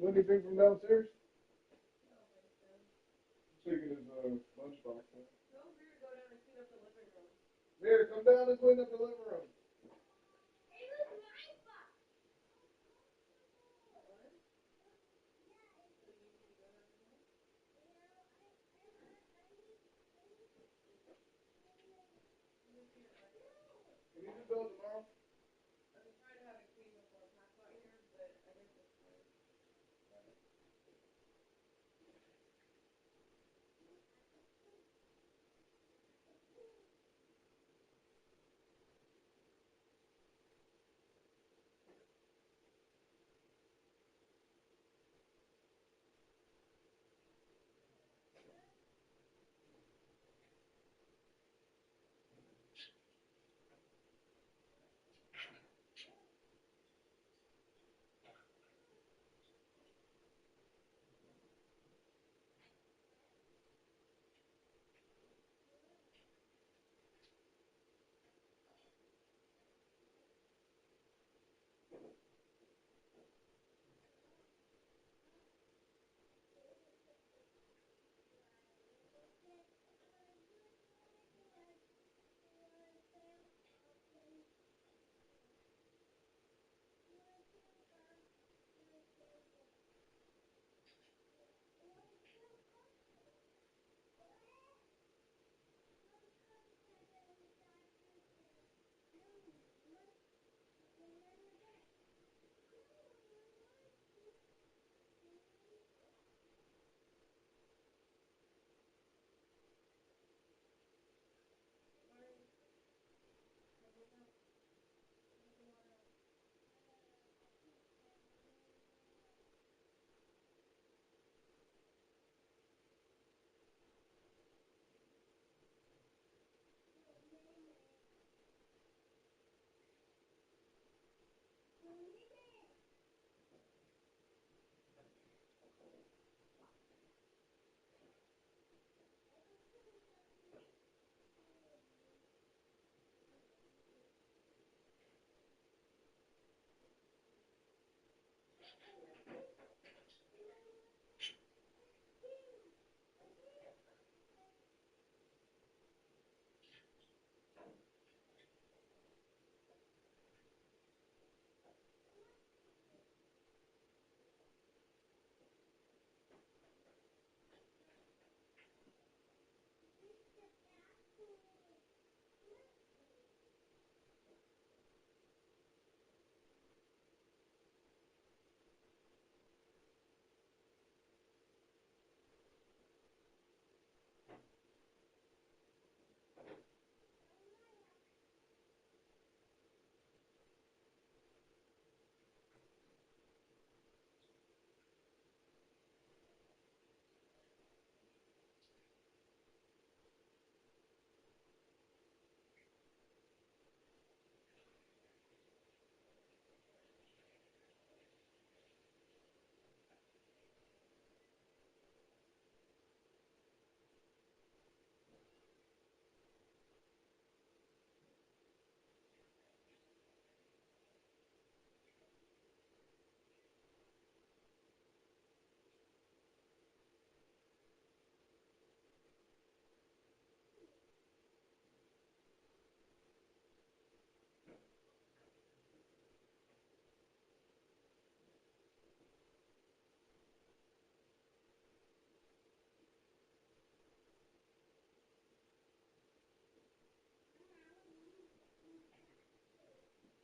Want anything from downstairs? Taking his lunchbox. Huh? No, we're gonna go down and clean up the living room. Here, come down and clean up the living room. It was my fault. What? So you need to go down there? Can you do those tomorrow? I've been trying to have it clean before Pat got here, but I guess it's fine.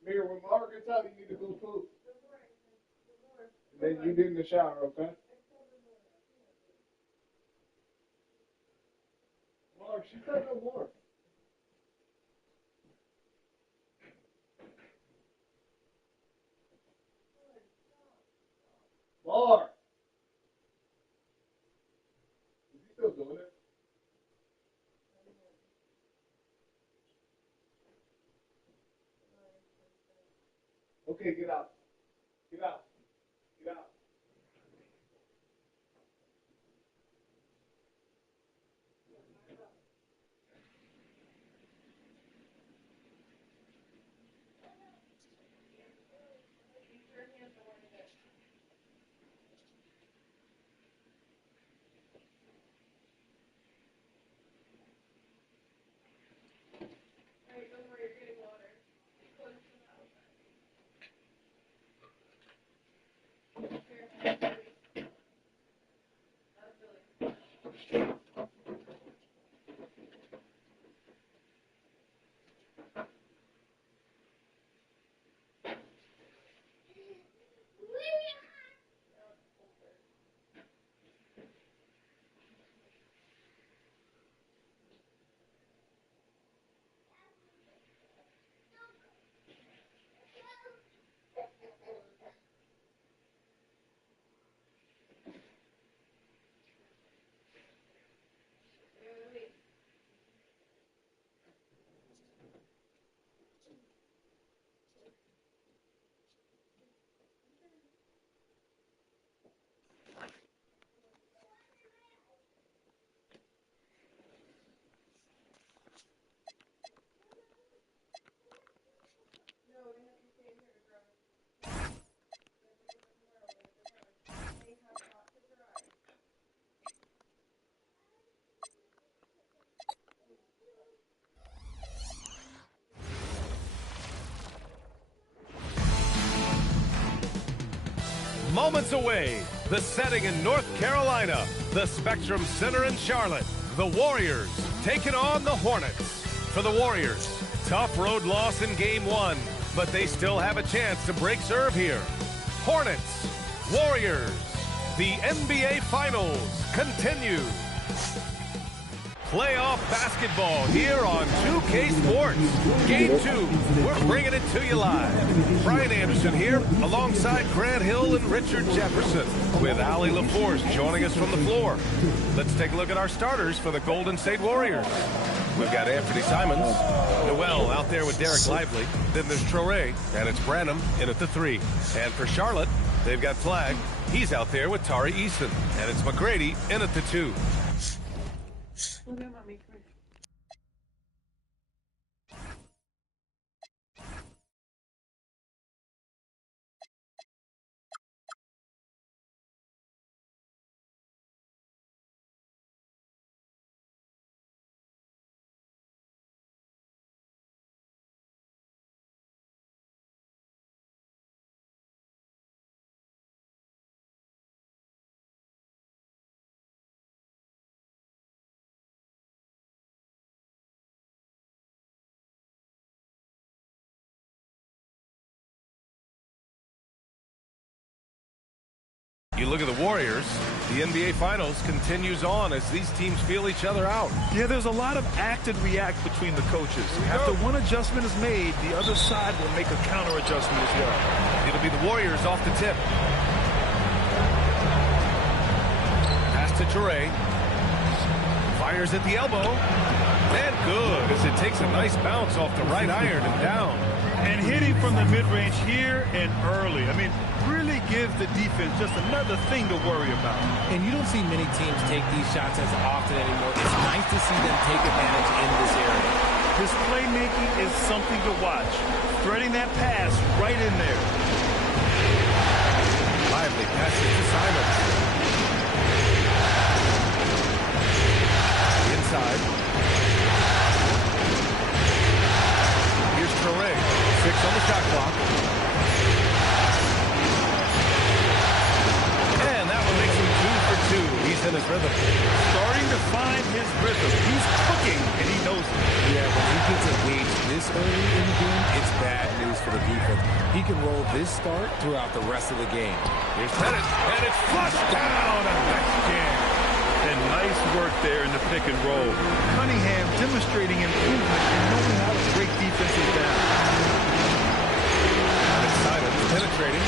Mira, when Mara gets out, you need to go poop. Then you get in the shower, okay? Mark, she said no more. Mark. with it. Okay, get out. Get out. Get out. Alright, don't worry, you're getting water. Close to the house. Here, Billy. That's Billy. No, they have to stay in here to dry. They have got to dry. Moments away, the setting in North Carolina, the Spectrum Center in Charlotte. The Warriors taking on the Hornets. For the Warriors, tough road loss in Game 1, but they still have a chance to break serve here. Hornets, Warriors, the NBA Finals continue. Playoff basketball here on 2K Sports. Game 2, we're bringing it to you live. Brian Anderson here, alongside Grant Hill and Richard Jefferson, with Allie LaForce joining us from the floor. Let's take a look at our starters for the Golden State Warriors. We've got Anthony Simons, Noel out there with Derek Lively. Then there's Traore, and it's Branham in at the 3. And for Charlotte, they've got Flagg. He's out there with Tari Easton, and it's McGrady in at the 2. Look at mommy, come here. You look at the Warriors, the NBA Finals continues on as these teams feel each other out. Yeah, there's a lot of act and react between the coaches. After one adjustment is made, the other side will make a counter adjustment as well. It'll be the Warriors off the tip. Pass to Traore. Fires at the elbow. And good, as it takes a nice bounce off the right iron and down. And hitting from the mid-range here and early. I mean, really gives the defense just another thing to worry about. And you don't see many teams take these shots as often anymore. It's nice to see them take advantage in this area. His playmaking is something to watch. Threading that pass right in there. Lively passes to Simons. Inside. Here's Traore. 6 on the shot clock. And that one makes him 2 for 2. He's in his rhythm. Starting to find his rhythm. He's cooking, and he knows it. Yeah, when he gets engaged this early in the game, it's bad news for the defense. He can roll this start throughout the rest of the game. Here's Pettit, and it's flushed down. A nice jam. And nice work there in the pick and roll. Cunningham demonstrating improvement and knowing how to break defenses down. And it's Simons penetrating.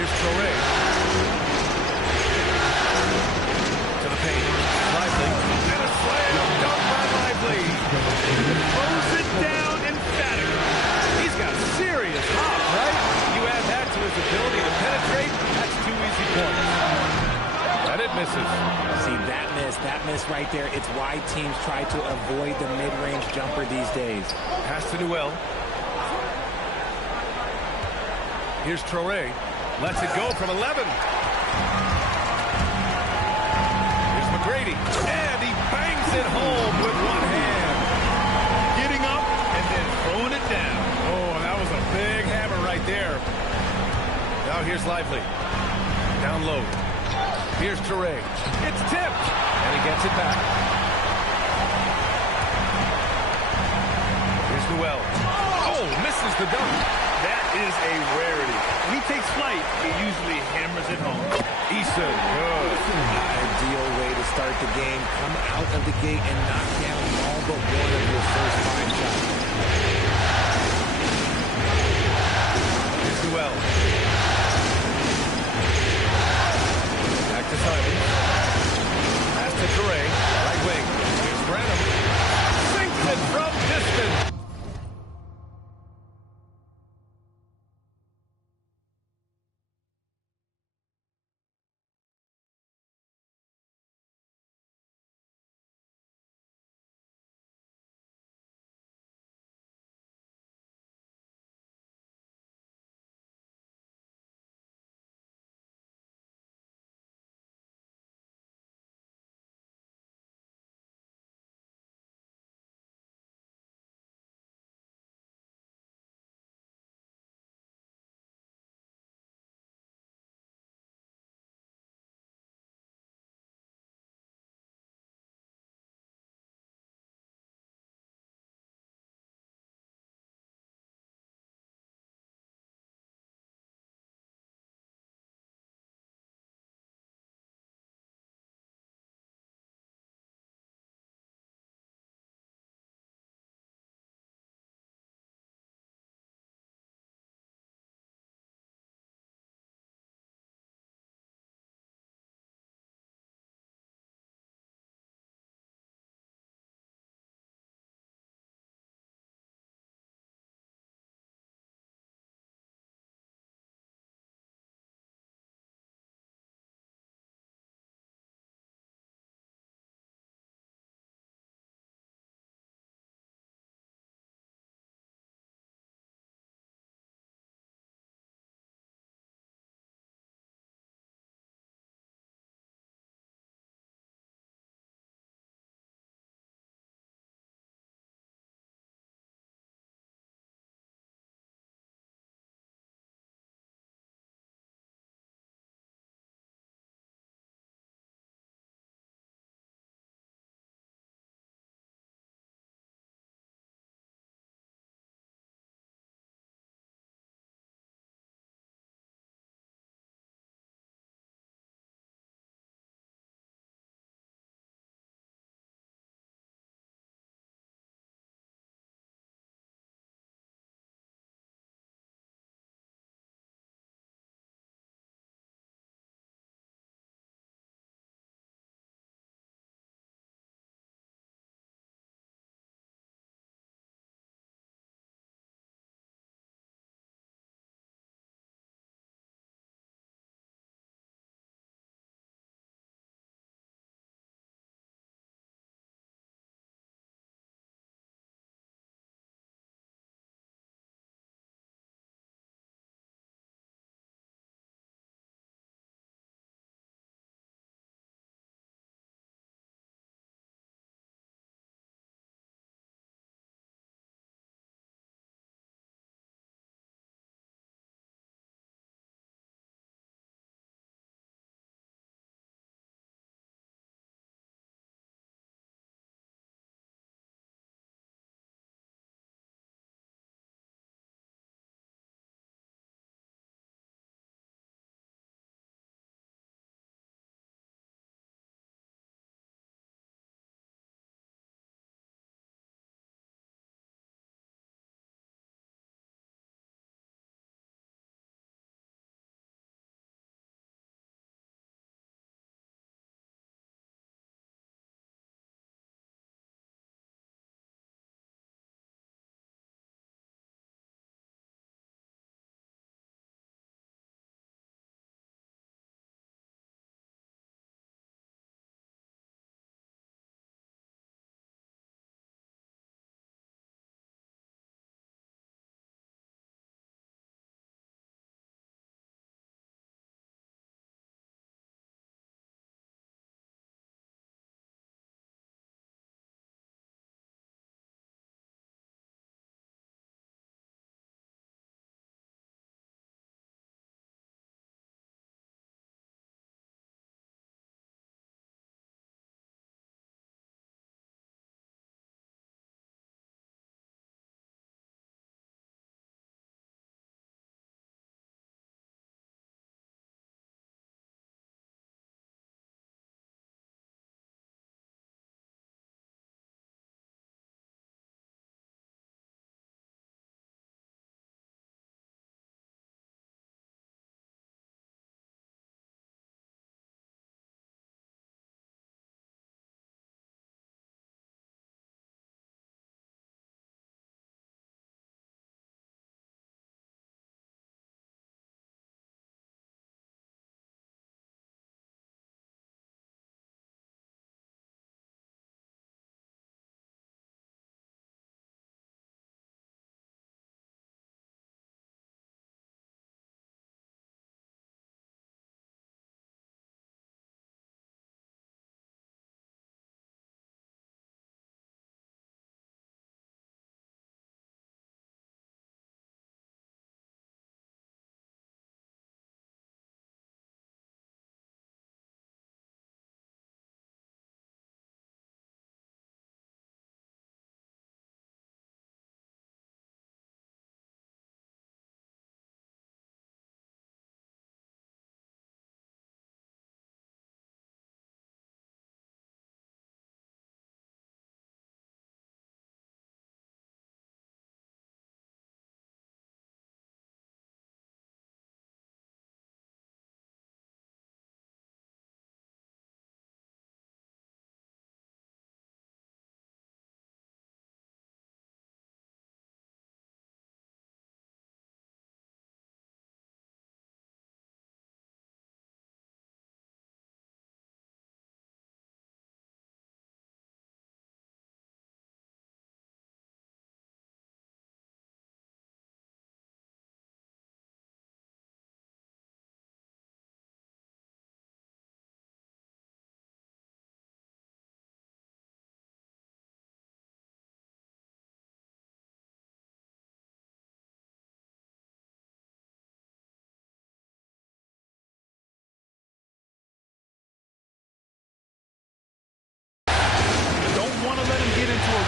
Here's Traore. To the paint. Lively. And a slam dunk by Lively. Throws it down emphatically. He's got serious hop, right? You add that to his ability to penetrate, that's 2 easy points. And it misses. See, that miss right there, it's why teams try to avoid the mid-range jumper these days. Pass to Newell. Here's Traore. Lets it go from 11. Here's McGrady. And he bangs it home with one hand. Getting up and then throwing it down. Oh, that was a big hammer right there. Now here's Lively. Down low. Here's Traore. It's tipped. And he gets it back. Here's Newell. Oh, misses the dunk. That is a rarity. When he takes flight, he usually hammers it home. Eason. Good. Ideal way to start the game. Come out of the gate and knock down all but one of your first 5 shots. Here's Newell. Back to Simon. Pass to Traore. Right wing. Here's Branham. Sinks it from distance.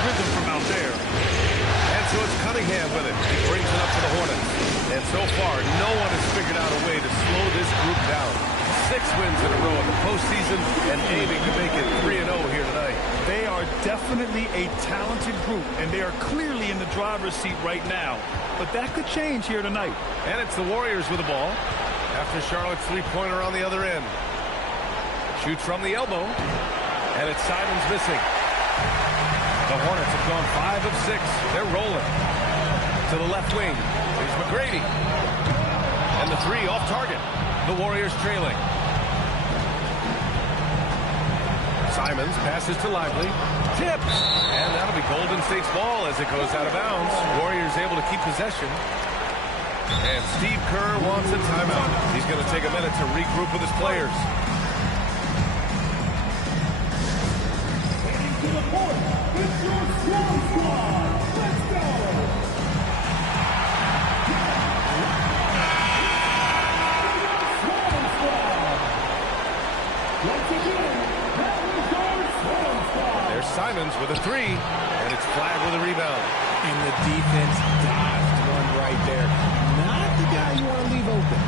rhythm from out there. And so it's Cunningham with it. He brings it up to the Hornets. And so far, no one has figured out a way to slow this group down. 6 wins in a row in the postseason and aiming to make it 3-0 here tonight. They are definitely a talented group, and they are clearly in the driver's seat right now. But that could change here tonight. And it's the Warriors with the ball after Charlotte's three-pointer on the other end. Shoots from the elbow, and it's Simons missing. The Hornets have gone 5 of 6. They're rolling. To the left wing. Here's McGrady. And the three off target. The Warriors trailing. Simons passes to Lively. Tips. And that'll be Golden State's ball as it goes out of bounds. Warriors able to keep possession. And Steve Kerr wants a timeout. He's going to take a minute to regroup with his players. To the court, it's your strong squad. Let's go. Once again, that was our strong squad. There's Simons with a three, and it's flagged with a rebound. And the defense dodged one right there. Not the guy you want to leave open.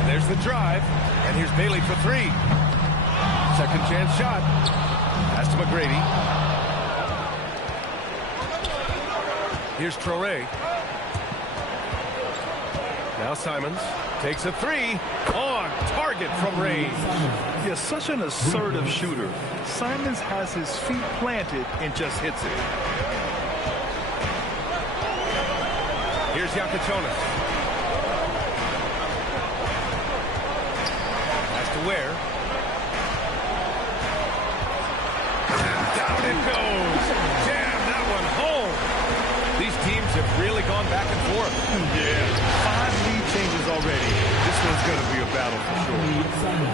And there's the drive, and here's Bailey for three. Second chance shot. Pass to McGrady. Here's Traore. Now Simons takes a three on target from range. Yeah, such an assertive shooter. Simons has his feet planted and just hits it. Here's Yakuchonis. Pass to Ware. Down it goes. Jam that one home. These teams have really gone back and forth. Yeah, 5 lead changes already. This one's going to be a battle for sure.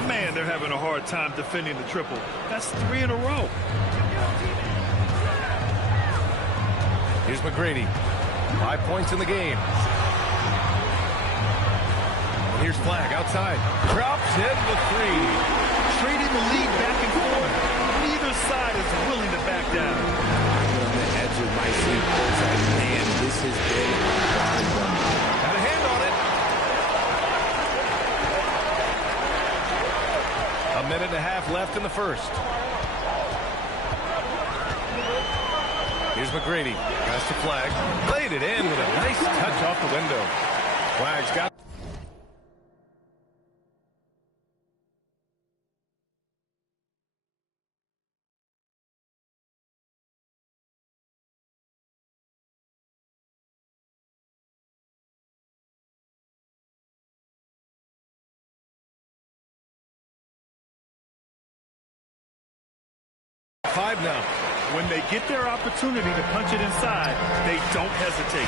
Man, they're having a hard time defending the triple. That's 3 in a row. Here's McGrady. 5 points in the game. Here's Flag outside. Drops in the three. Trading the lead back and forth. Neither side is willing to back down. On the edge of my seat, man, this has been fun. Got a hand on it. A minute and a half left in the first. Here's McGrady. Pass to Flag. Played it in with a nice touch off the window. Flag's got. Five now. When they get their opportunity to punch it inside, they don't hesitate.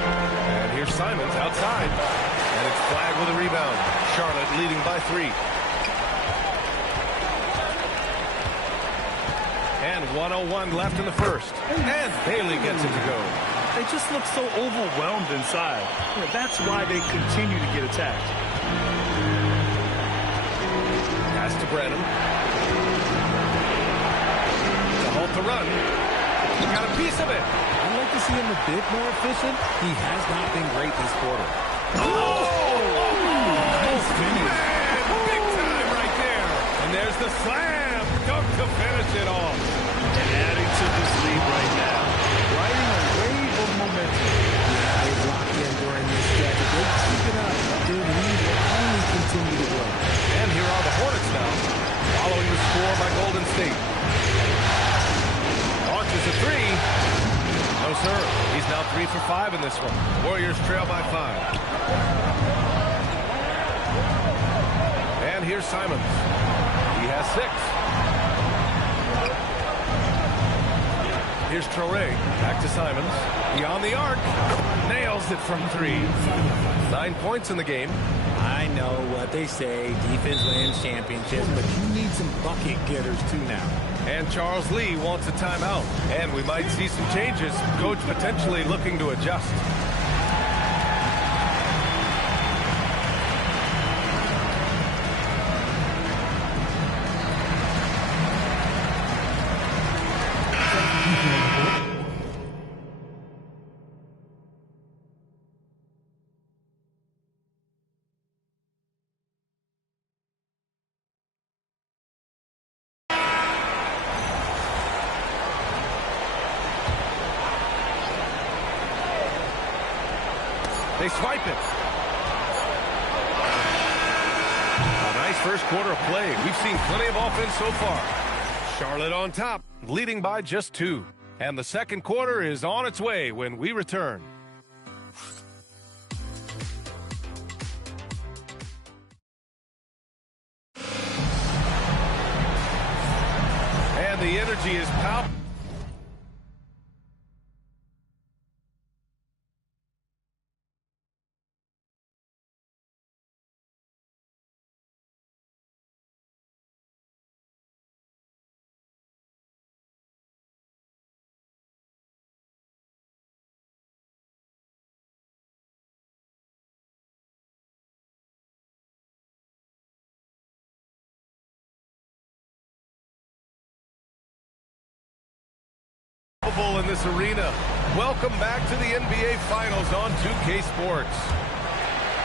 And here's Simons outside. And it's Flag with a rebound. Charlotte leading by 3. And 1:01 left in the first. And Bailey gets it to go. They just look so overwhelmed inside. Yeah, that's why they continue to get attacked. Pass to Branham. To halt the run. He got a piece of it. I'd like to see him a bit more efficient. He has not been great this quarter. Nice finish. Man, big time right there. And there's the slam. Dunk to finish it off. And adding to this lead right now. Riding a wave of momentum. Yeah, they've locked in during this stretch. If they keep it up, their lead will only continue to grow. And here are the Hornets now, following the score by Golden State. Launches a three. No, sir. He's now 3 for 5 in this one. Warriors trail by 5. And here's Simons. He has 6. Here's Traore. Back to Simons. Beyond the arc. Nails it from 3. 9 points in the game. I know what they say, defense wins championships, but you need some bucket getters too now. And Charles Lee wants a timeout. And we might see some changes. Coach potentially looking to adjust. They swipe it. A nice first quarter of play. We've seen plenty of offense so far. Charlotte on top, leading by just 2. And the second quarter is on its way when we return. And the energy is palpable. In this arena. Welcome back to the NBA Finals on 2K Sports.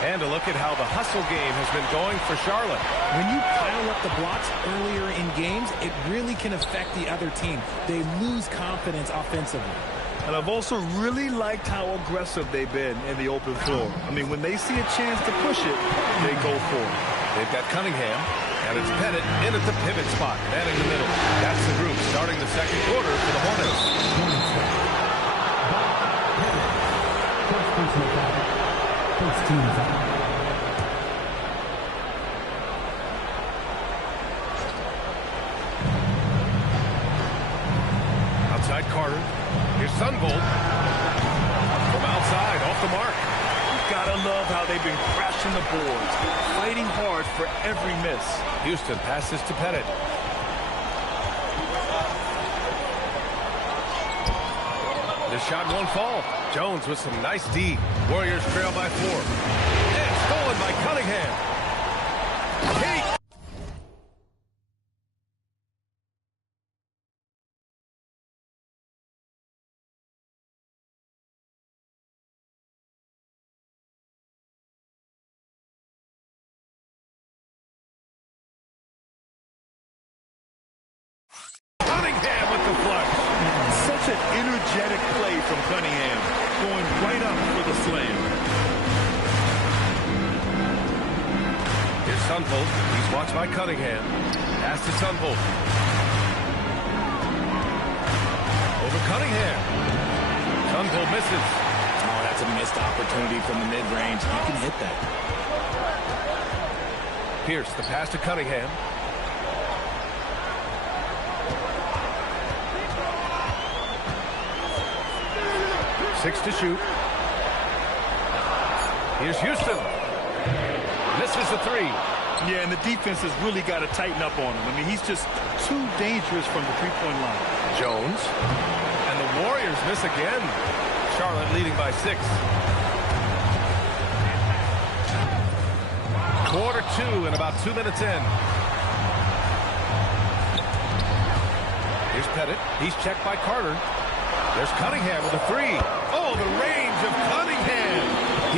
And a look at how the hustle game has been going for Charlotte. When you pile up the blocks earlier in games, it really can affect the other team. They lose confidence offensively. And I've also really liked how aggressive they've been in the open floor. I mean, when they see a chance to push it, they go for it. They've got Cunningham, and it's Pettit in at the pivot spot, man in the middle. That's the group starting the second quarter for the Hornets. Outside Carter. Here's Sunvolt. From outside, off the mark. Gotta love how they've been crashing the boards, fighting hard for every miss. Houston passes to Pettit. The shot won't fall. Jones with some nice D. Warriors trail by 4. And stolen by Cunningham. Cade. Cunningham with the flush. Such an energetic play from Cunningham, going right up for the slam. Here's Sunvolt. He's watched by Cunningham. Pass to Sunvolt. Over Cunningham. Sunvolt misses. Oh, that's a missed opportunity from the mid-range. You can hit that. Pierce, the pass to Cunningham. Six to shoot. Here's Houston. Misses the 3. Yeah, and the defense has really got to tighten up on him. I mean, he's just too dangerous from the three-point line. Jones. And the Warriors miss again. Charlotte leading by 6. Quarter 2 and about 2 minutes in. Here's Pettit. He's checked by Carter. There's Cunningham with a 3. Oh, the range of Cunningham.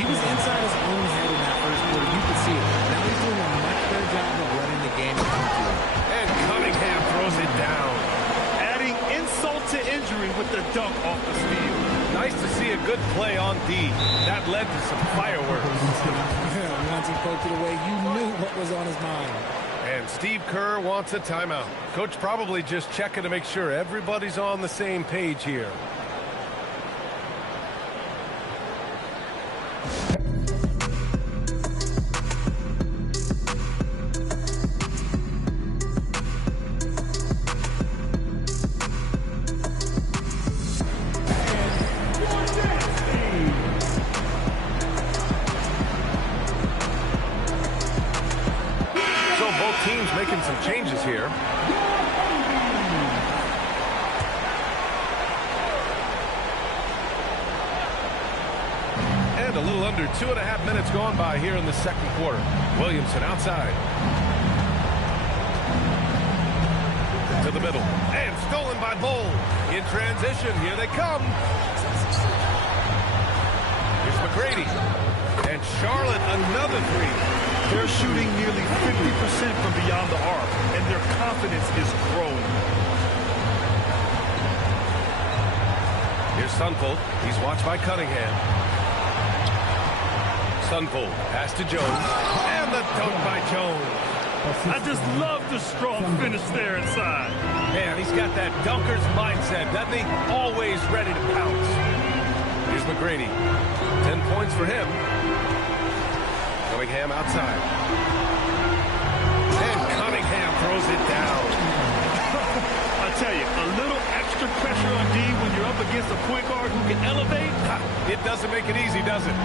He was inside his own head in that first quarter. You could see it. Now he's doing a much better job of running the game. And Cunningham throws it down. Adding insult to injury with the dunk off the steal. Nice to see a good play on D. That led to some fireworks. Once he poked it away, you knew what was on his mind. And Steve Kerr wants a timeout. Coach probably just checking to make sure everybody's on the same page here. Teams making some changes here. And a little under 2.5 minutes gone by here in the second quarter. Williamson outside. To the middle. And stolen by Bull. In transition, here they come. Here's McGrady. And Charlotte, another 3. They're shooting nearly 50% from beyond the arc, and their confidence is growing. Here's Sunvolt. He's watched by Cunningham. Sunvolt. Pass to Jones. And the dunk by Jones. I just love the strong finish there inside. Man, he's got that dunker's mindset, doesn't he? Always ready to pounce. Here's McGrady. 10 points for him. Cunningham outside. And Cunningham throws it down. I tell you, a little extra pressure on D when you're up against a point guard who can elevate. It doesn't make it easy, does it?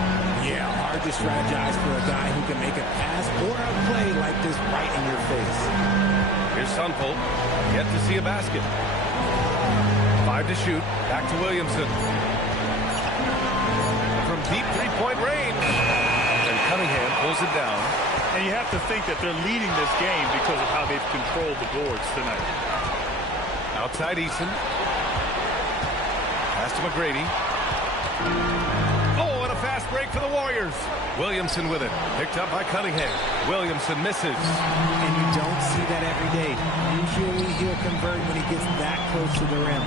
Yeah, hard to strategize for a guy who can make a pass or a play like this right in your face. Here's Sunvolt. Yet to see a basket. 5 to shoot. Back to Williamson. From deep three-point range. And Cunningham pulls it down. And you have to think that they're leading this game because of how they've controlled the boards tonight. Outside Eason. Pass to McGrady. Oh, and a fast break for the Warriors. Williamson with it. Picked up by Cunningham. Williamson misses. And you don't see that every day. Usually he'll convert when he gets that close to the rim.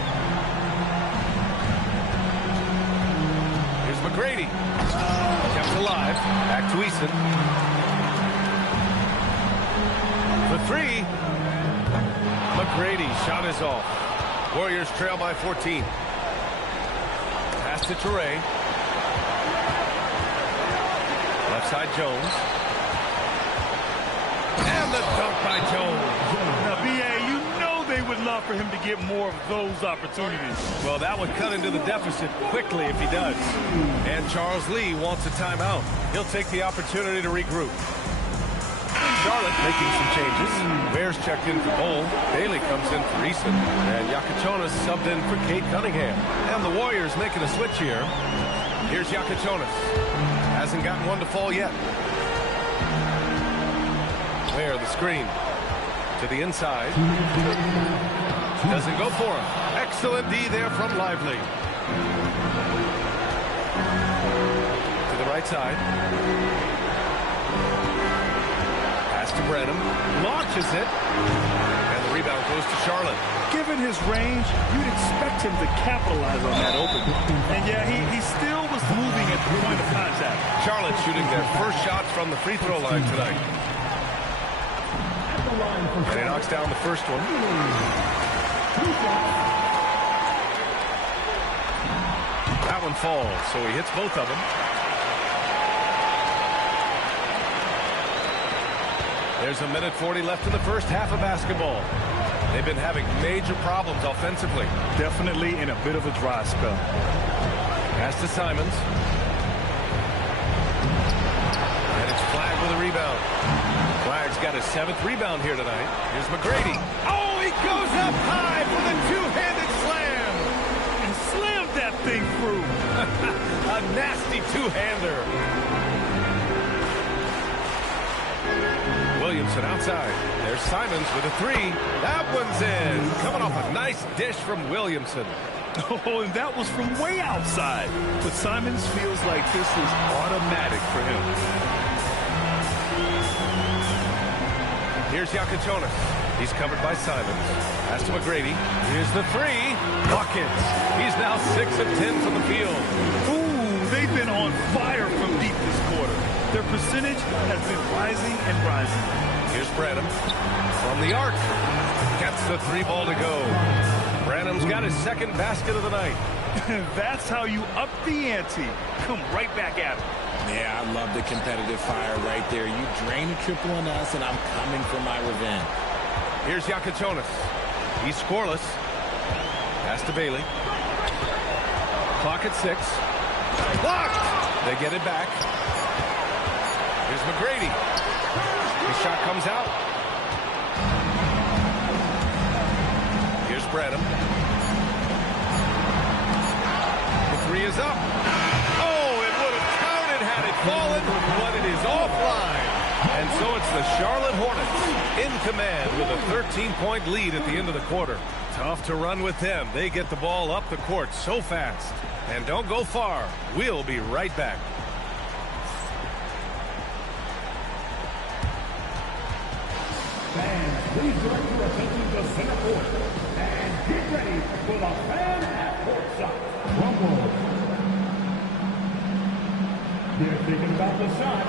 Here's McGrady. Kept alive. Back to Eason. For three. McGrady. Shot is off. Warriors trail by 14. Pass to Traore. Left side Jones. And the dunk by Jones. Now, B.A., you know they would love for him to get more of those opportunities. Well, that would cut into the deficit quickly if he does. And Charles Lee wants a timeout. He'll take the opportunity to regroup. Charlotte making some changes. Bears checked in for Cole. Bailey comes in for Eason. And Yakachonis subbed in for Cade Cunningham. And the Warriors making a switch here. Here's Yakachonis. Hasn't gotten one to fall yet. There, the screen. To the inside. Doesn't go for him. Excellent D there from Lively. To the right side. To Brenham, launches it, and the rebound goes to Charlotte. Given his range, you'd expect him to capitalize on that opening. And yeah, he still was moving at the point of contact. Charlotte shooting their first shots from the free throw line tonight. And he knocks down the first one. That one falls, so he hits both of them. There's a minute 40 left in the first half of basketball. They've been having major problems offensively. Definitely in a bit of a dry spell. Pass to Simons. And it's Flagg with a rebound. Flagg's got his 7th rebound here tonight. Here's McGrady. Oh, he goes up high for the two-handed slam. And slammed that thing through. A nasty two-hander. Williamson outside. There's Simons with a three. That one's in. Coming off a nice dish from Williamson. Oh, and that was from way outside. But Simons feels like this is automatic for him. Here's Yakachonis. He's covered by Simons. Pass to McGrady. Here's the three. Buckets. He's now 6 of 10 from the field. Ooh, they've been on fire from deep this quarter. Their percentage has been rising and rising. Here's Branham from the arc. Gets the 3 ball to go. Branham's got his 2nd basket of the night. That's how you up the ante. Come right back at it. Yeah, I love the competitive fire right there. You drain a triple on us, and I'm coming for my revenge. Here's Yakachonis. He's scoreless. Pass to Bailey. Clock at 6. Blocked! They get it back. Here's McGrady. His shot comes out. Here's Branham. The 3 is up. Oh, it would have counted had it fallen, but it is offline. And so it's the Charlotte Hornets in command with a 13-point lead at the end of the quarter. Tough to run with them. They get the ball up the court so fast. And don't go far. We'll be right back. Fans, please direct your attention to center court and get ready for the fan at court shot. Rumble. Their Thinking about the shot.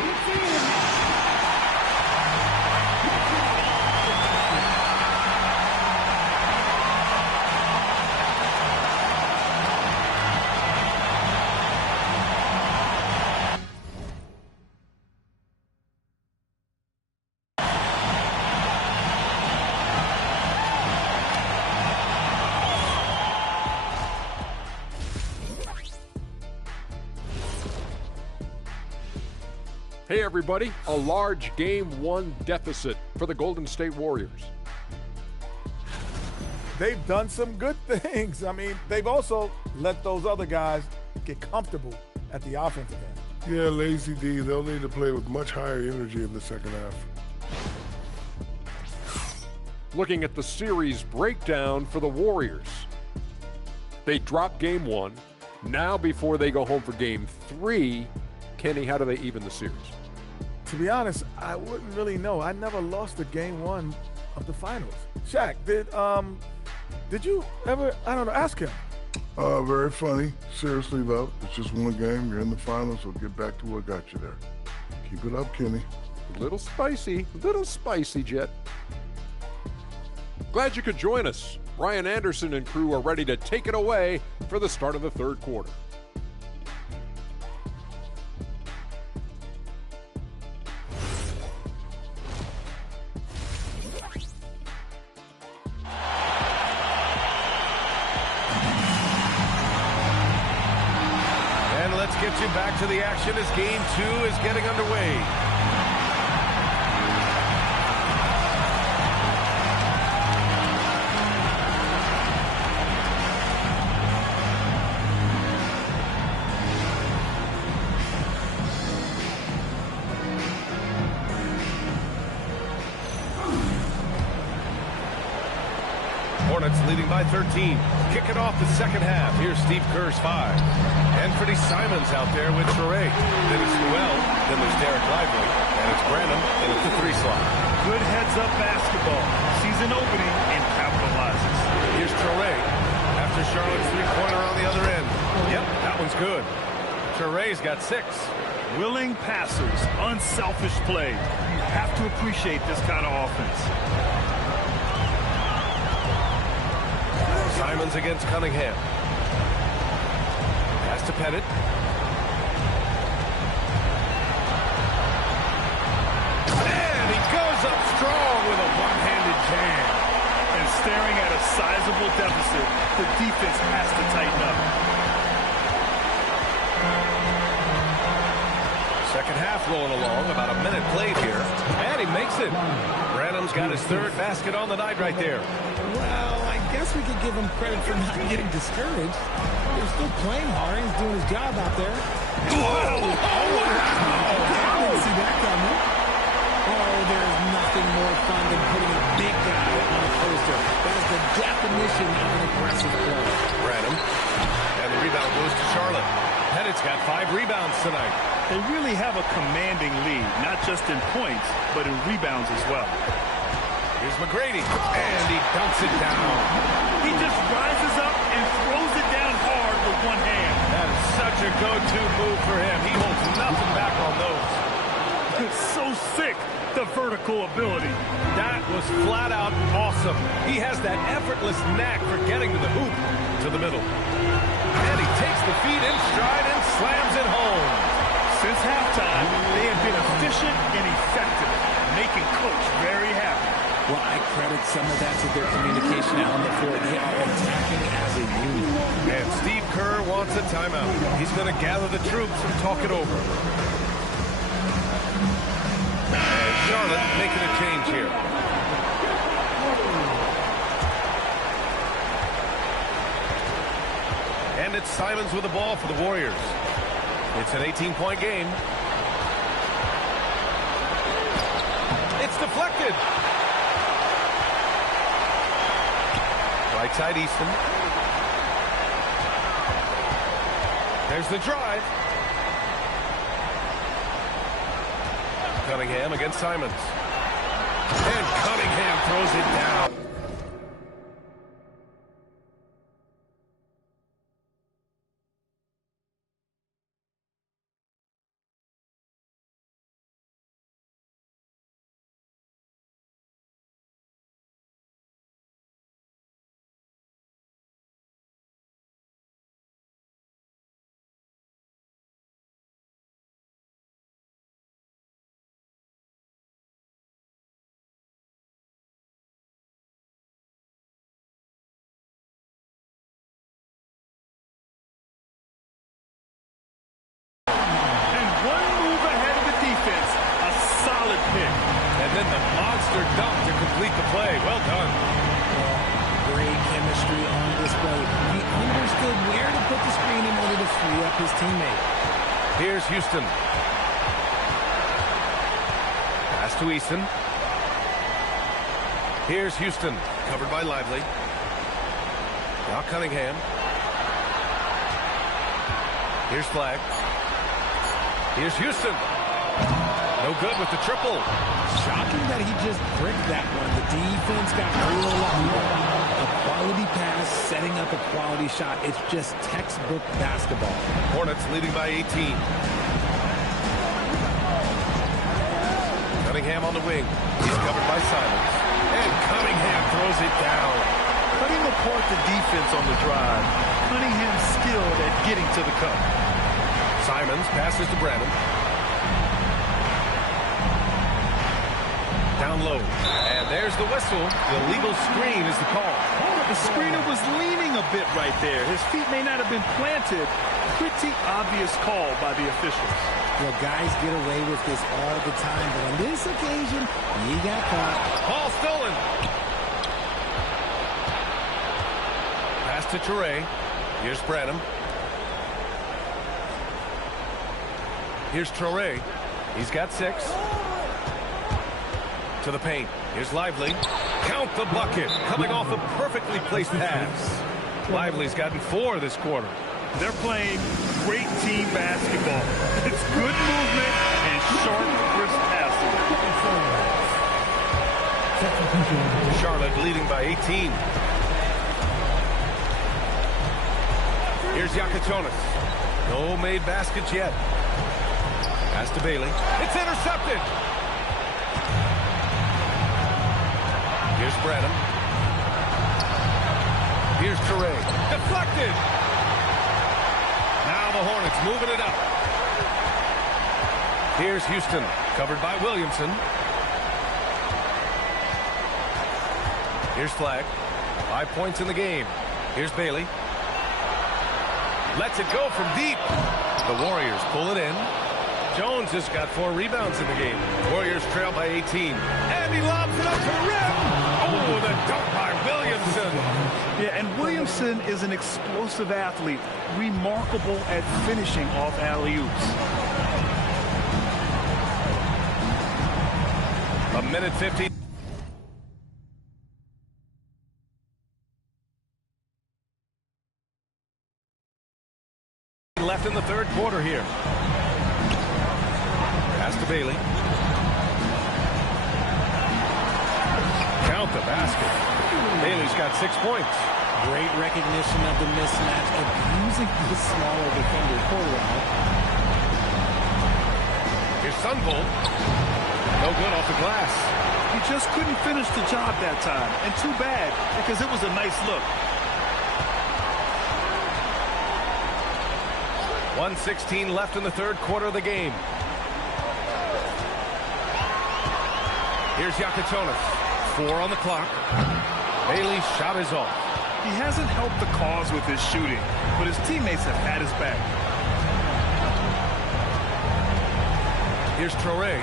It's in. Hey everybody, a large Game 1 deficit for the Golden State Warriors. They've done some good things. I mean, they've also let those other guys get comfortable at the offensive end. Yeah, lazy D, they'll need to play with much higher energy in the second half. Looking at the series breakdown for the Warriors. They drop Game 1. Now before they go home for Game 3, Kenny, how do they even the series? To be honest, I wouldn't really know. I never lost a Game 1 of the finals. Shaq, did you ever, I don't know, ask him? Very funny. Seriously, though, it's just one game. You're in the finals, so get back to what got you there. Keep it up, Kenny. Little spicy, Jet. Glad you could join us. Brian Anderson and crew are ready to take it away for the start of the third quarter. Get you back to the action as Game 2 is getting underway. Hornets leading by 13. Kicking off the second half. Here's Steve Kerr's 5. Anthony Simons out there with Traore. Then it's Noel. Then there's Derek Lively. And it's Branham in at the 3 slot. Good heads-up basketball. Sees an opening and capitalizes. Here's Traore. After Charlotte's three-pointer on the other end. Yep, that one's good. Traore's got 6. Willing passers. Unselfish play. You have to appreciate this kind of offense. Simons against Cunningham. Pass to Pettit. And he goes up strong with a one-handed jam. And staring at a sizable deficit, the defense has to tighten up. Second half rolling along, about a minute played here. And he makes it. Branham's got his 3rd basket on the night right there. Well, I guess we could give him credit for not getting discouraged. He's still playing hard. He's doing his job out there. Whoa! I didn't see that coming. Oh, there's nothing more fun than putting a big guy on a poster. That is the definition of an aggressive play. Branham. And the rebound goes to Charlotte. Pettit's got 5 rebounds tonight. They really have a commanding lead, not just in points, but in rebounds as well. Here's McGrady, and he dunks it down. He just rises up and throws it down hard with one hand. That is such a go-to move for him. He holds nothing back on those. It's so sick, the vertical ability. That was flat out awesome. He has that effortless knack for getting to the hoop, to the middle. And he takes the feet in stride and slams it home. Since halftime, they have been efficient and effective, making Coach very happy. Well, I credit some of that to their communication on the floor. They are attacking as a unit. And Steve Kerr wants a timeout. He's going to gather the troops and talk it over. And Charlotte making a change here. And it's Simons with the ball for the Warriors. It's an 18-point game. It's deflected. Right side Easton. There's the drive. Cunningham against Simons. And Cunningham throws it down. monster dunk to complete the play. Well done. Great chemistry on display. He understood where to put the screen in order to free up his teammate. Here's Houston. Pass to Easton. Here's Houston, covered by Lively. Now Cunningham. Here's Flagg. Here's Houston. No good with the triple. Shocking that he just bricked that one. The defense got real lucky. A quality pass, setting up a quality shot. It's just textbook basketball. Hornets leading by 18. Cunningham on the wing. He's covered by Simons. And Cunningham throws it down. Cutting apart the defense on the drive. Cunningham skilled at getting to the cup. Simons passes to Branham. Down low. And there's the whistle. The legal screen is the call. The screener was leaning a bit right there. His feet may not have been planted. Pretty obvious call by the officials. Well, guys get away with this all the time, but on this occasion, he got caught. Ball stolen. Pass to Traore. Here's Branham. Here's Traore. He's got 6. To the paint. Here's Lively. Count the bucket. Coming off a perfectly placed pass. Lively's gotten 4 this quarter. They're playing great team basketball. It's good movement and sharp, crisp passing. Charlotte leading by 18. Here's Yakatonis. No made baskets yet. Pass to Bailey. It's intercepted. Here's Branham. Here's Traore. Deflected. Now the Hornets moving it up. Here's Houston, covered by Williamson. Here's Flagg. 5 points in the game. Here's Bailey. Lets it go from deep. The Warriors pull it in. Jones has got 4 rebounds in the game. Warriors trail by 18. And he lobs it up to the rim. Oh, the dunk by Williamson. Yeah, and Williamson is an explosive athlete, remarkable at finishing off alley-oops. A minute 50. Left in the third quarter here. Pass to Bailey. Count the basket. Bailey's got 6 points. Great recognition of the mismatch, abusing the smaller defender Traore. Here's Sunvolt. No good off the glass. He just couldn't finish the job that time, and too bad, because it was a nice look. 1:16 left in the third quarter of the game. Here's Yakatonis. 4 on the clock. Bailey's shot is off. He hasn't helped the cause with his shooting, but his teammates have had his back. Here's Traore.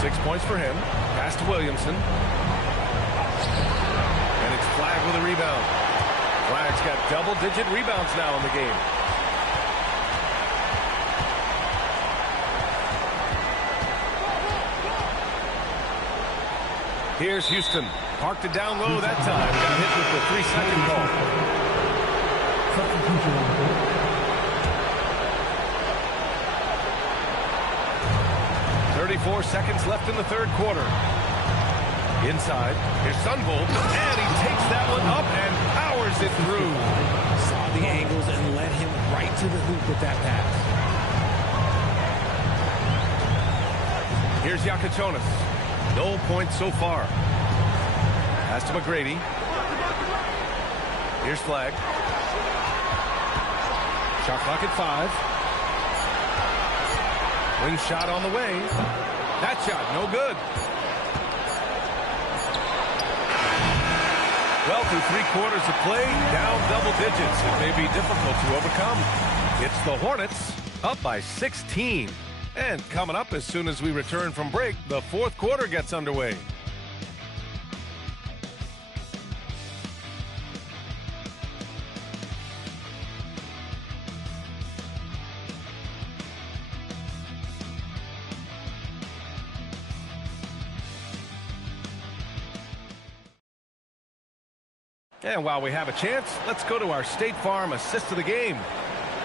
6 points for him. Pass to Williamson. And it's Flagg with a rebound. Flagg's got double-digit rebounds now in the game. Here's Houston. Parked it down low that time. Got hit with the 3-second call. 34 seconds left in the third quarter. Inside. Here's Sunvolt. And he takes that one up and powers it through. Saw the angles and led him right to the hoop with that pass. Here's Yakatonis. No points so far. Pass to McGrady. Here's Flagg. Shot clock at 5. Wing shot on the way. That shot, no good. Well, through 3 quarters of play, down double digits. It may be difficult to overcome. It's the Hornets up by 16. And coming up as soon as we return from break, the fourth quarter gets underway. And while we have a chance, let's go to our State Farm assist of the game.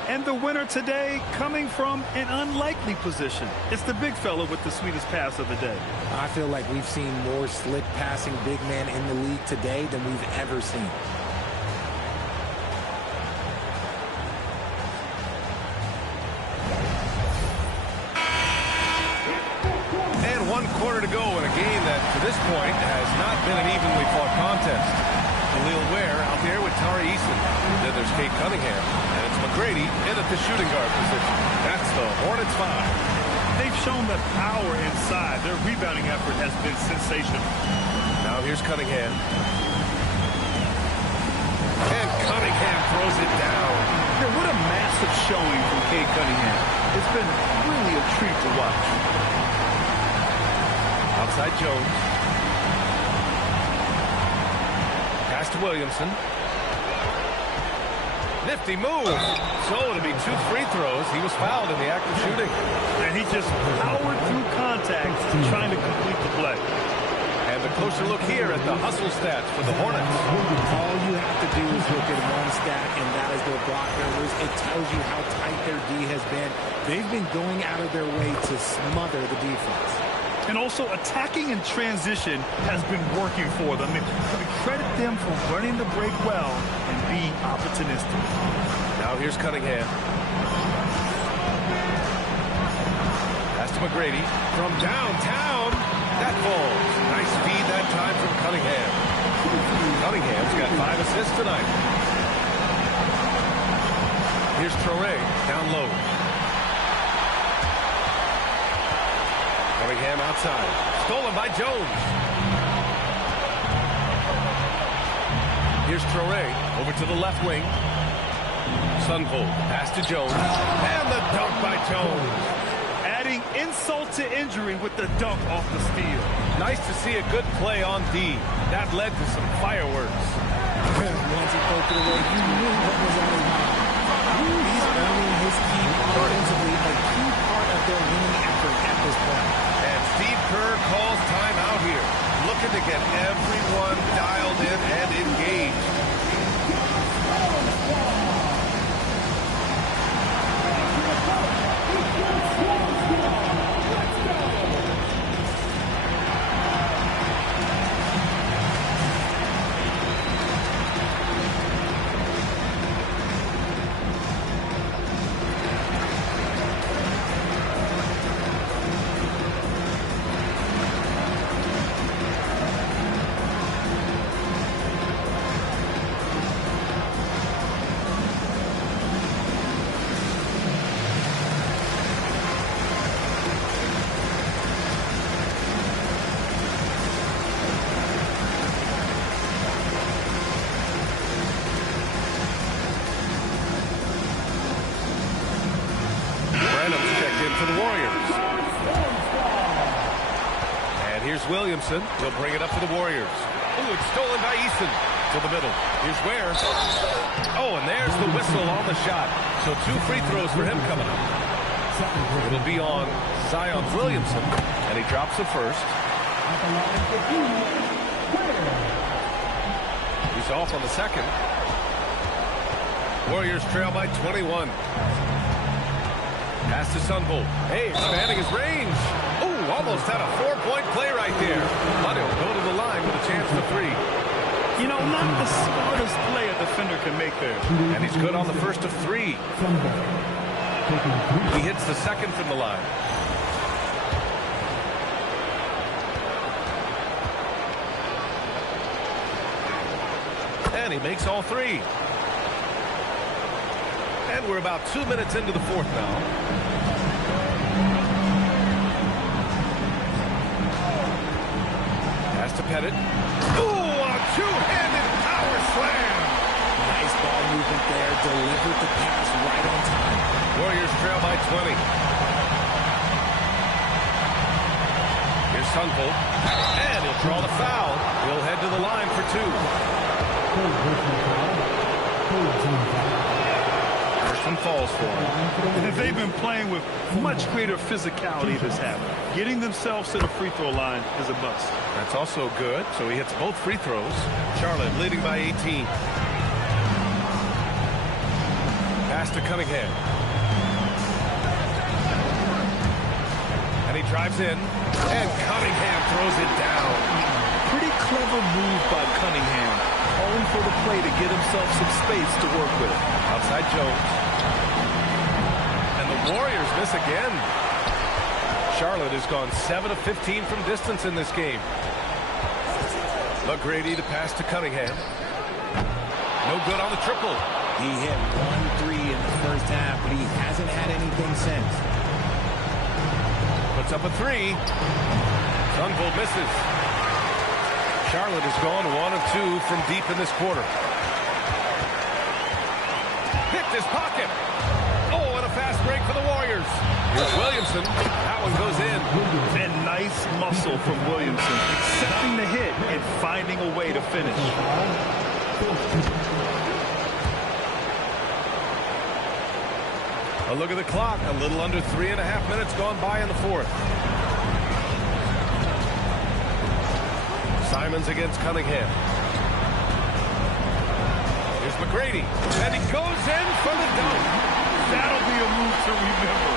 And the winner today coming from an unlikely position. It's the big fella with the sweetest pass of the day. I feel like we've seen more slick passing big men in the league today than we've ever seen. And 1 quarter to go in a game that, to this point, has not been an evenly fought contest. Khalil Ware out there with Tari Eason. Then there's Cade Cunningham. And it's McGrady in at the shooting guard position. That's the Hornets 5. They've shown the power inside. Their rebounding effort has been sensational. Now here's Cunningham. And Cunningham throws it down. Yeah, what a massive showing from Cade Cunningham. It's been really a treat to watch. Outside Jones. Pass to Williamson. Nifty move. So it'll be 2 free throws. He was fouled in the act of shooting. And he just powered through contact trying to complete the play. And a closer look here at the hustle stats for the Hornets. All you have to do is look at one stat, and that is their block numbers. It tells you how tight their D has been. They've been going out of their way to smother the defense. And also attacking in transition has been working for them. I mean, we credit them for running the break well and being opportunistic. Now here's Cunningham. Pass to McGrady from downtown. That falls. Nice feed that time from Cunningham. Cunningham's got 5 assists tonight. Here's Traore down low. Cunningham outside. Stolen by Jones. Here's Traore over to the left wing. Sunvold. Pass to Jones. And the dunk by Jones. Adding insult to injury with the dunk off the steal. Nice to see a good play on D. That led to some fireworks. Once he broke it away, you knew what was on his mind. He's earning his keep offensively, a key part of their winning effort at this point. And Steve Kerr calls timeout here, looking to get everyone dialed in and engaged. For the Warriors. And here's Williamson. He'll bring it up for the Warriors. Ooh, it's stolen by Eason to the middle. Here's Ware. Oh, and there's the whistle on the shot. So 2 free throws for him coming up. It'll be on Zion Williamson, and he drops the first. He's off on the second. Warriors trail by 21. Pass to Sunvold. Hey, expanding his range. Ooh, almost had a 4-point play right there. But he'll go to the line with a chance for 3. You know, not the smartest play a defender can make there. And he's good on the first of 3. He hits the second from the line. And he makes all 3. And we're about 2 minutes into the fourth now. Pass to Pettit. Ooh, a 2-handed power slam. Nice ball movement there. Delivered the pass right on time. Warriors trail by 20. Here's Sunvold. And he'll draw the foul. He'll head to the line for 2. First some falls for him. They've been playing with much greater physicality this half. Getting themselves to the free throw line is a must. That's also good, so he hits both free throws. Charlotte leading by 18. Pass to Cunningham. And he drives in, and Cunningham throws it down. Pretty clever move by Cunningham, calling for the play to get himself some space to work with. Outside Jones. And the Warriors miss again. Charlotte has gone 7 of 15 from distance in this game. McGrady to pass to Cunningham. No good on the triple. He hit 1 3 in the first half, but he hasn't had anything since. Puts up a 3. Sunvolt misses. Charlotte has gone 1 of 2 from deep in this quarter. Picked his pocket. Oh, and a fast break for the Warriors. Here's Williamson. That one goes in. And nice muscle from Williamson, accepting the hit and finding a way to finish. A look at the clock. A little under 3.5 minutes gone by in the fourth. Simons against Cunningham. Here's McGrady. And he goes in for the dunk. That'll be a move to remember.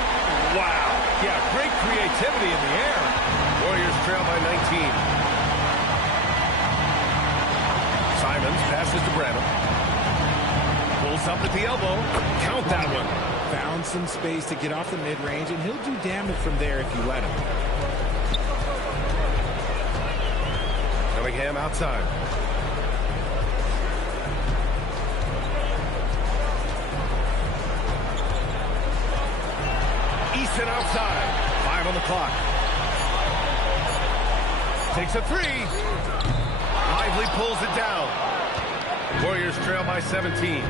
Wow. Yeah, great creativity in the air. Warriors trail by 19. Simons passes to Branham. Pulls up at the elbow. Count that one. Found some space to get off the mid-range, and he'll do damage from there if you let him. Cunningham outside. Easton outside. 5 on the clock. Takes a 3. Lively pulls it down. Warriors trail by 17.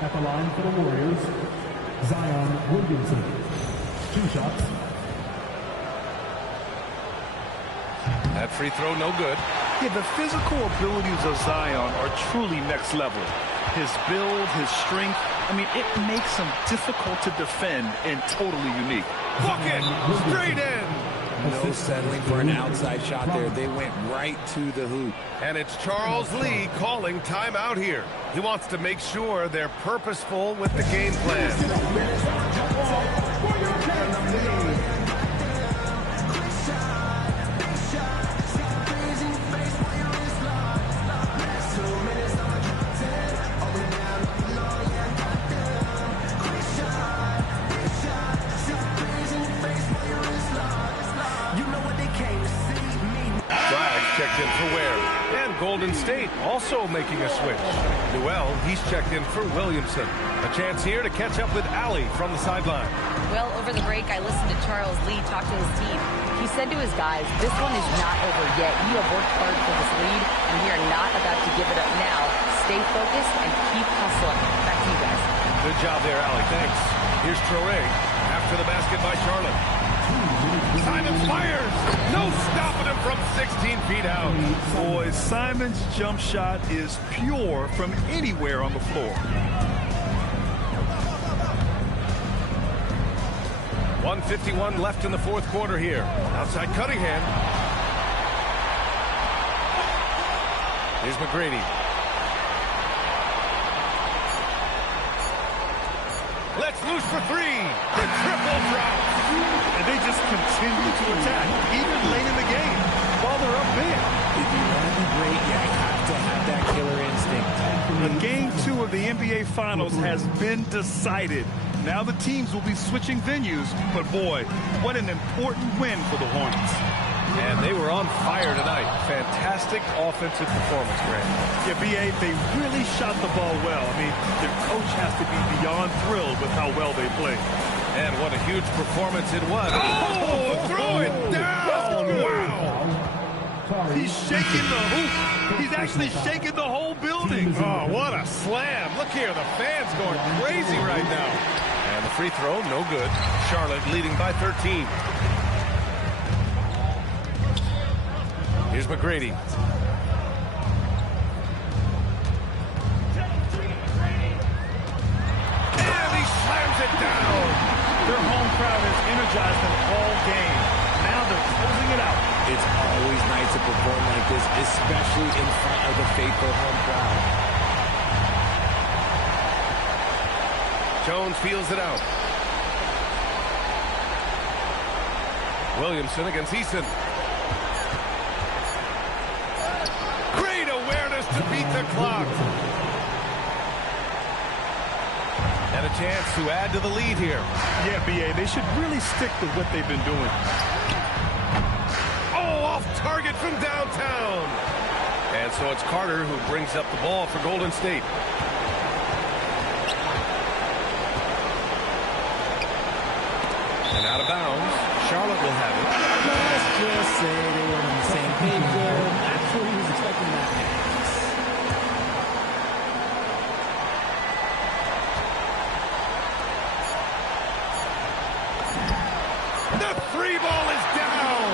At the line for the Warriors, Zion Williamson. 2 shots. That free throw no good. Yeah, the physical abilities of Zion are truly next level. His build, his strength, I mean, it makes him difficult to defend and totally unique. Bucket! Straight in! No settling for an outside shot there. They went right to the hoop. And it's Charles Lee calling timeout here. He wants to make sure they're purposeful with the game plan. Checked in for Ware. And Golden State also making a switch. Newell, he's checked in for Williamson. A chance here to catch up with Allie from the sideline. Well, over the break, I listened to Charles Lee talk to his team. He said to his guys, this one is not over yet. You have worked hard for this lead, and we are not about to give it up now. Stay focused and keep hustling. Back to you guys. Good job there, Allie. Thanks. Here's Traore after the basket by Charlotte. Simons fires! No stopping him from 16 feet out. Boy, Simon's jump shot is pure from anywhere on the floor. 1:51 left in the fourth quarter here. Outside Cunningham. Here's McGrady. Let's loose for 3. The triple drop. And they just continue to attack, even late in the game, while they're up big. If you want to be great, you have to have that killer instinct. The Game 2 of the NBA Finals has been decided. Now the teams will be switching venues, but boy, what an important win for the Hornets. And they were on fire tonight. Fantastic offensive performance, Grant. Yeah, B.A., they really shot the ball well. I mean, their coach has to be beyond thrilled with how well they played. And what a huge performance it was. Oh, throw it down! Wow! He's shaking the hoop. He's actually shaking the whole building. Oh, what a slam. Look here, the fans going crazy right now. And the free throw, no good. Charlotte leading by 13. Here's McGrady. And he slams it down. Their home crowd has energized them all game. Now they're closing it out. It's always nice to perform like this, especially in front of the faithful home crowd. Jones feels it out. Williamson against Eason. Great awareness to beat the clock. And a chance to add to the lead here. Yeah, B.A., they should really stick with what they've been doing. Oh, off target from downtown. And so it's Carter who brings up the ball for Golden State. And out of bounds, Charlotte will have it. Let's just say they were on the same page there. Not sure he was expecting that pass. The three ball is down.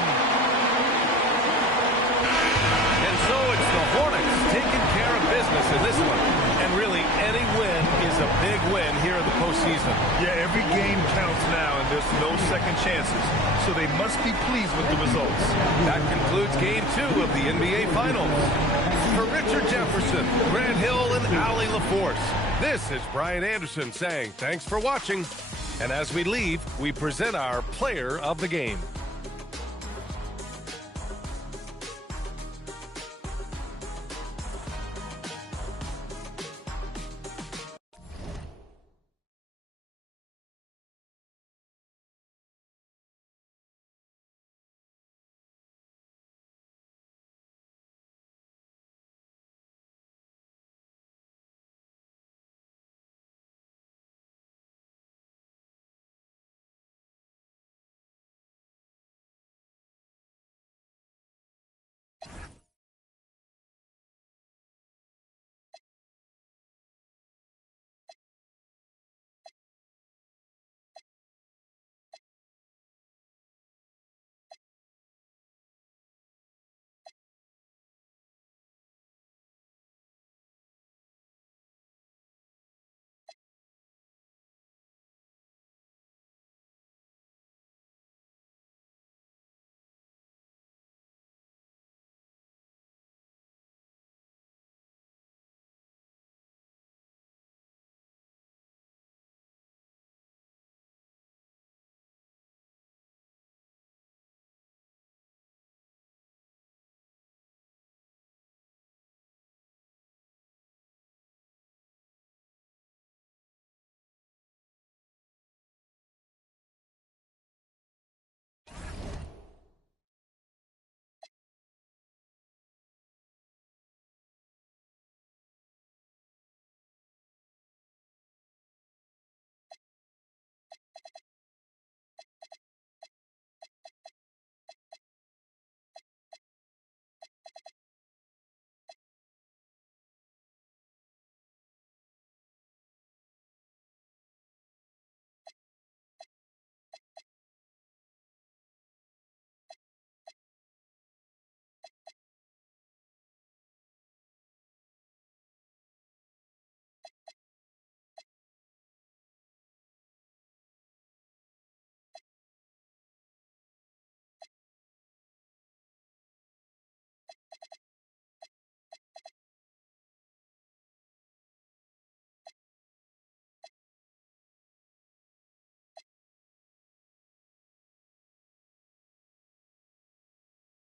And so it's the Hornets taking care of business in this one. And really, any win is a big win here in the postseason. Yeah, every game counts now, and there's no second chances. So they must be pleased with the results. That concludes Game 2 of the NBA Finals. For Richard Jefferson, Grant Hill, and Allie LaForce, this is Brian Anderson saying thanks for watching. And as we leave, we present our player of the game.